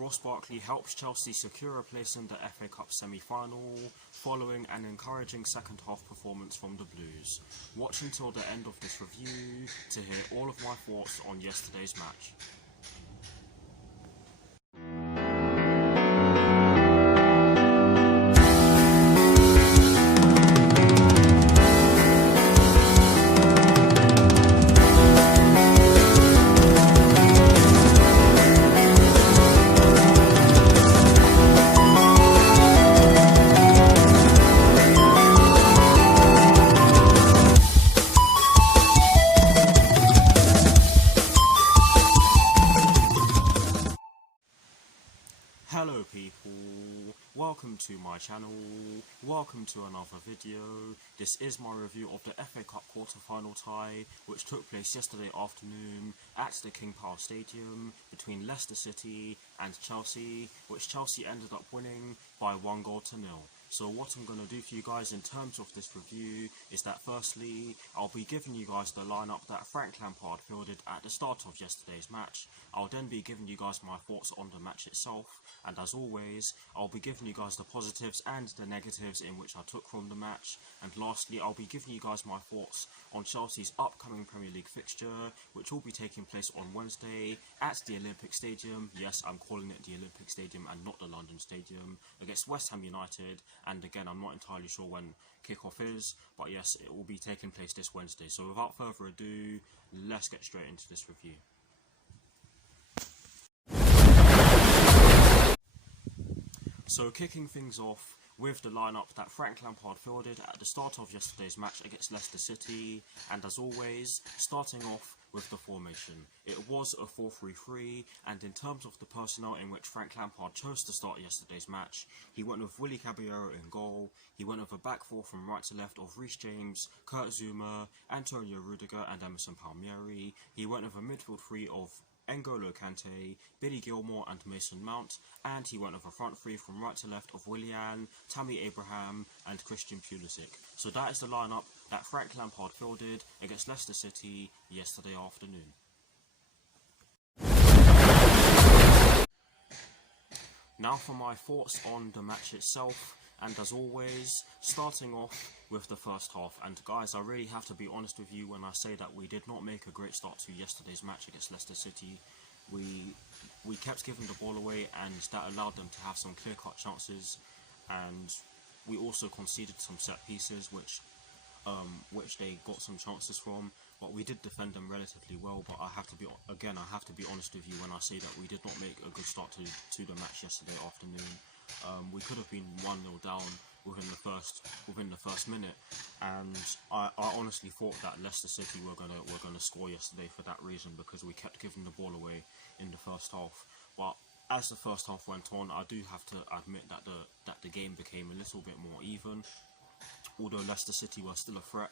Ross Barkley helps Chelsea secure a place in the FA Cup semi-final following an encouraging second half performance from the Blues. Watch until the end of this review to hear all of my thoughts on yesterday's match. Hello people, welcome to my channel, welcome to another video. This is my review of the FA Cup quarter-final tie which took place yesterday afternoon at the King Power Stadium between Leicester City and Chelsea, which Chelsea ended up winning by 1-0. So what I'm going to do for you guys in terms of this review is that firstly, I'll be giving you guys the lineup that Frank Lampard fielded at the start of yesterday's match. I'll then be giving you guys my thoughts on the match itself, and as always, I'll be giving you guys the positives and the negatives in which I took from the match, and lastly, I'll be giving you guys my thoughts on Chelsea's upcoming Premier League fixture, which will be taking place on Wednesday at the Olympic Stadium. Yes, I'm calling it the Olympic Stadium and not the London Stadium, against West Ham United. And again, I'm not entirely sure when kickoff is, but yes, it will be taking place this Wednesday. So without further ado, let's get straight into this review. So kicking things off with the lineup that Frank Lampard fielded at the start of yesterday's match against Leicester City, and as always, starting off with the formation. It was a 4-3-3, and in terms of the personnel in which Frank Lampard chose to start yesterday's match, he went with Willy Caballero in goal, he went with a back four from right to left of Reece James, Kurt Zouma, Antonio Rudiger and Emerson Palmieri, he went with a midfield three of N'Golo Kante, Billy Gilmour and Mason Mount, and he went with a front three from right to left of Willian, Tammy Abraham and Christian Pulisic. So that is the lineup that Frank Lampard fielded against Leicester City yesterday afternoon. Now for my thoughts on the match itself, and as always, starting off with the first half. And guys, I really have to be honest with you when I say that we did not make a great start to yesterday's match against Leicester City. We kept giving the ball away, and that allowed them to have some clear-cut chances, and we also conceded some set pieces which they got some chances from, but we did defend them relatively well. But I have to be honest with you when I say that we did not make a good start to the match yesterday afternoon. We could have been 1-0 down within the first minute, and I honestly thought that Leicester City were gonna score yesterday for that reason, because we kept giving the ball away in the first half. But as the first half went on, I do have to admit that the game became a little bit more even. Although Leicester City were still a threat,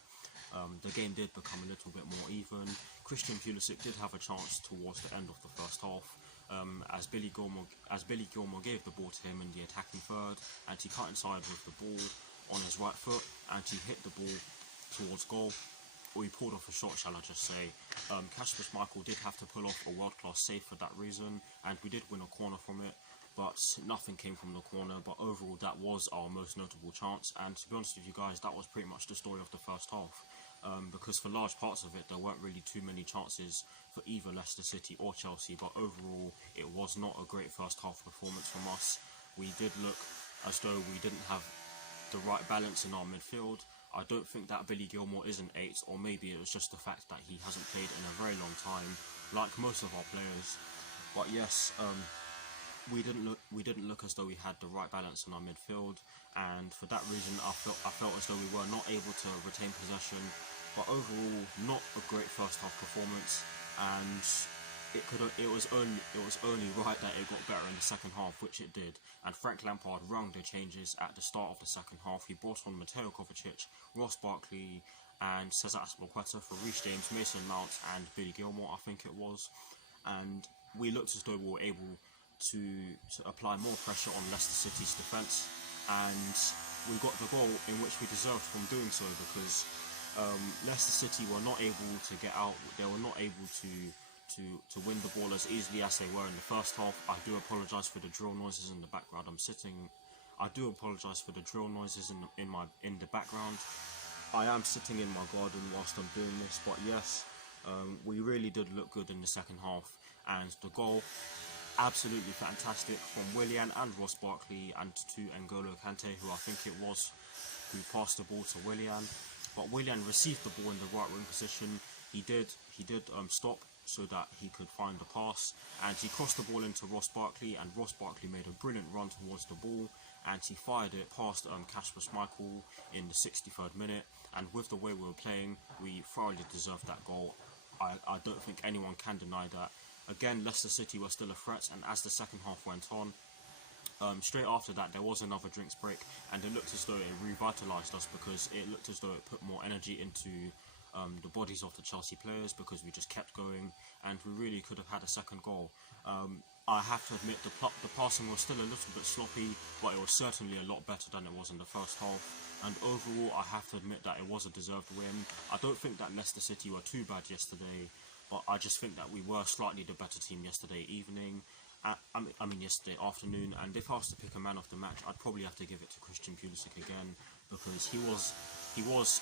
the game did become a little bit more even. Christian Pulisic did have a chance towards the end of the first half, as Billy Gilmour gave the ball to him in the attacking third, and he cut inside with the ball on his right foot, and he hit the ball towards goal, or he pulled off a shot, shall I just say. Kasper Schmeichel did have to pull off a world-class save for that reason, and we did win a corner from it, but nothing came from the corner. But overall, that was our most notable chance, and to be honest with you guys, that was pretty much the story of the first half. Because for large parts of it, there weren't really too many chances for either Leicester City or Chelsea, but overall, it was not a great first half performance from us. We did look as though we didn't have the right balance in our midfield. I don't think that Billy Gilmour is an 8, or maybe it was just the fact that he hasn't played in a very long time, like most of our players. But yes, we didn't look as though we had the right balance in our midfield, and for that reason I felt as though we were not able to retain possession. But overall, not a great first half performance, and it was only right that it got better in the second half, which it did. And Frank Lampard rung the changes at the start of the second half. He brought on Mateo Kovacic, Ross Barkley and Cesar Azpilicueta for Reece James, Mason Mount and Billy Gilmour, I think it was. And we looked as though we were able to apply more pressure on Leicester City's defence, and we got the goal in which we deserved from doing so, because Leicester City were not able to get out. They were not able to to win the ball as easily as they were in the first half. I do apologise for the drill noises in the background. I do apologise for the drill noises in the background. I am sitting in my garden whilst I'm doing this, but yes, we really did look good in the second half, and the goal, absolutely fantastic from Willian and Ross Barkley, and to N'Golo Kante, who I think it was, who passed the ball to Willian. But Willian received the ball in the right wing position. He did stop so that he could find the pass, and he crossed the ball into Ross Barkley, and Ross Barkley made a brilliant run towards the ball, and he fired it past Kasper Schmeichel in the 63rd minute. And with the way we were playing, we thoroughly deserved that goal. I don't think anyone can deny that. Again, Leicester City were still a threat, and as the second half went on, straight after that there was another drinks break, and it looked as though it revitalised us, because it looked as though it put more energy into the bodies of the Chelsea players, because we just kept going, and we really could have had a second goal. I have to admit the passing was still a little bit sloppy, but it was certainly a lot better than it was in the first half. And overall, I have to admit that it was a deserved win. I don't think that Leicester City were too bad yesterday, but I just think that we were slightly the better team yesterday evening. Yesterday afternoon. And if I was to pick a man of the match, I'd probably have to give it to Christian Pulisic again, because he was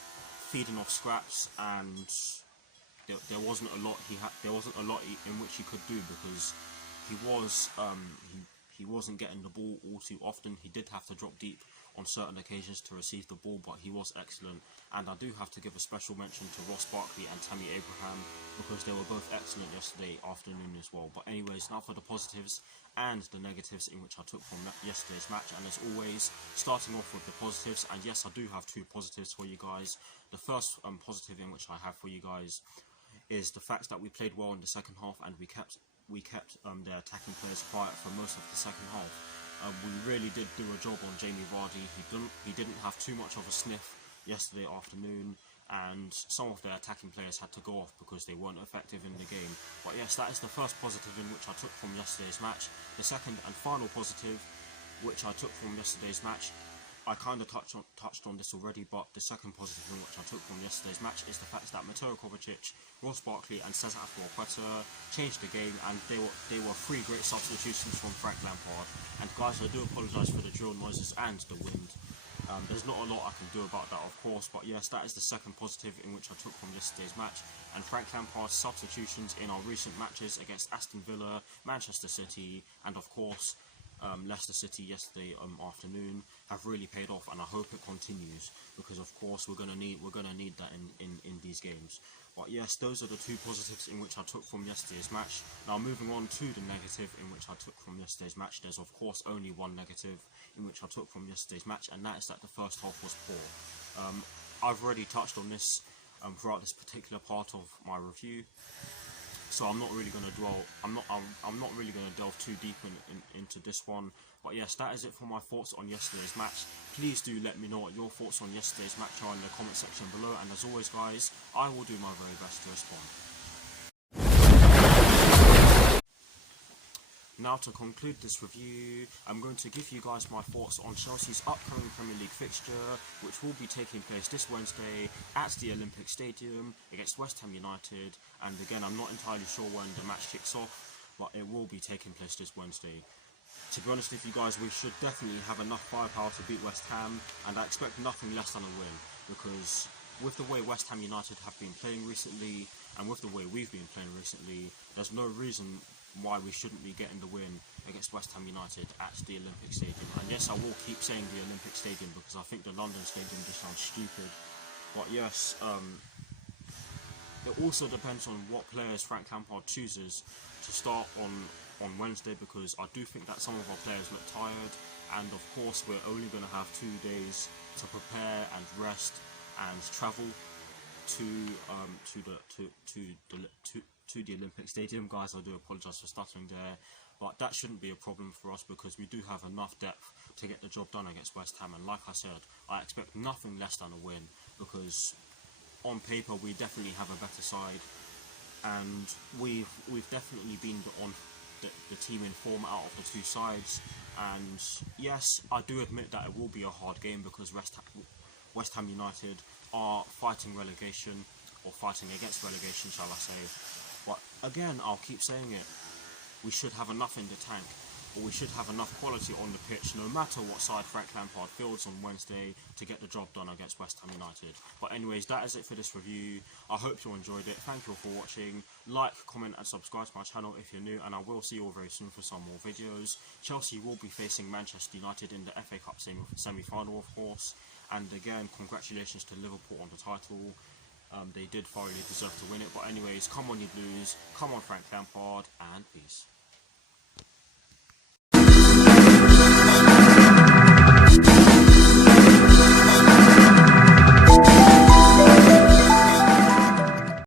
feeding off scraps, and there wasn't a lot in which he could do, because he wasn't getting the ball all too often. He did have to drop deep on certain occasions to receive the ball, but he was excellent. And I do have to give a special mention to Ross Barkley and Tammy Abraham, because they were both excellent yesterday afternoon as well. But anyways, now for the positives and the negatives in which I took from yesterday's match. And as always, starting off with the positives, and yes, I do have two positives for you guys. The first positive in which I have for you guys is the fact that we played well in the second half, and we kept their attacking players quiet for most of the second half. We really did do a job on Jamie Vardy. He didn't have too much of a sniff yesterday afternoon, and some of their attacking players had to go off because they weren't effective in the game. But yes, that is the first positive in which I took from yesterday's match. The second and final positive which I took from yesterday's match, I kind of touched on this already, but the second positive in which I took from yesterday's match is the fact that Mateo Kovacic, Ross Barkley and Cesar Azpilicueta changed the game, and they were three great substitutions from Frank Lampard. And guys, I do apologise for the drill noises and the wind. There's not a lot I can do about that, of course, but yes, that is the second positive in which I took from yesterday's match. And Frank Lampard's substitutions in our recent matches against Aston Villa, Manchester City, and of course Leicester City yesterday afternoon have really paid off, and I hope it continues, because of course we're gonna need that in these games. But yes, those are the two positives in which I took from yesterday's match. Now moving on to the negative in which I took from yesterday's match, there's of course only one negative in which I took from yesterday's match, and that is that the first half was poor. I've already touched on this throughout this particular part of my review, so I'm not really going to dwell. I'm not really going to delve too deep into this one. But yes, that is it for my thoughts on yesterday's match. Please do let me know what your thoughts on yesterday's match are in the comment section below. And as always, guys, I will do my very best to respond. Now to conclude this review, I'm going to give you guys my thoughts on Chelsea's upcoming Premier League fixture, which will be taking place this Wednesday at the Olympic Stadium against West Ham United. And again, I'm not entirely sure when the match kicks off, but it will be taking place this Wednesday. To be honest with you guys, we should definitely have enough firepower to beat West Ham, and I expect nothing less than a win, because with the way West Ham United have been playing recently, and with the way we've been playing recently, there's no reason why we shouldn't be getting the win against West Ham United at the Olympic Stadium. And yes, I will keep saying the Olympic Stadium, because I think the London Stadium just sounds stupid. But yes, it also depends on what players Frank Lampard chooses to start on Wednesday, because I do think that some of our players look tired, and of course we're only going to have 2 days to prepare and rest and travel to the Olympic Stadium. Guys, I do apologise for stuttering there, but that shouldn't be a problem for us, because we do have enough depth to get the job done against West Ham. And like I said, I expect nothing less than a win, because on paper we definitely have a better side, and we've definitely been the team in form out of the two sides. And yes, I do admit that it will be a hard game, because West Ham United are fighting relegation, or fighting against relegation, shall I say. But again, I'll keep saying it, we should have enough in the tank, or we should have enough quality on the pitch, no matter what side Frank Lampard fields on Wednesday, to get the job done against West Ham United. But anyways, that is it for this review. I hope you enjoyed it. Thank you all for watching. Like, comment and subscribe to my channel if you're new, and I will see you all very soon for some more videos. Chelsea will be facing Manchester United in the FA Cup semi-final, of course. And again, congratulations to Liverpool on the title. They did thoroughly deserve to win it. But anyways, come on you Blues, come on Frank Lampard, and peace.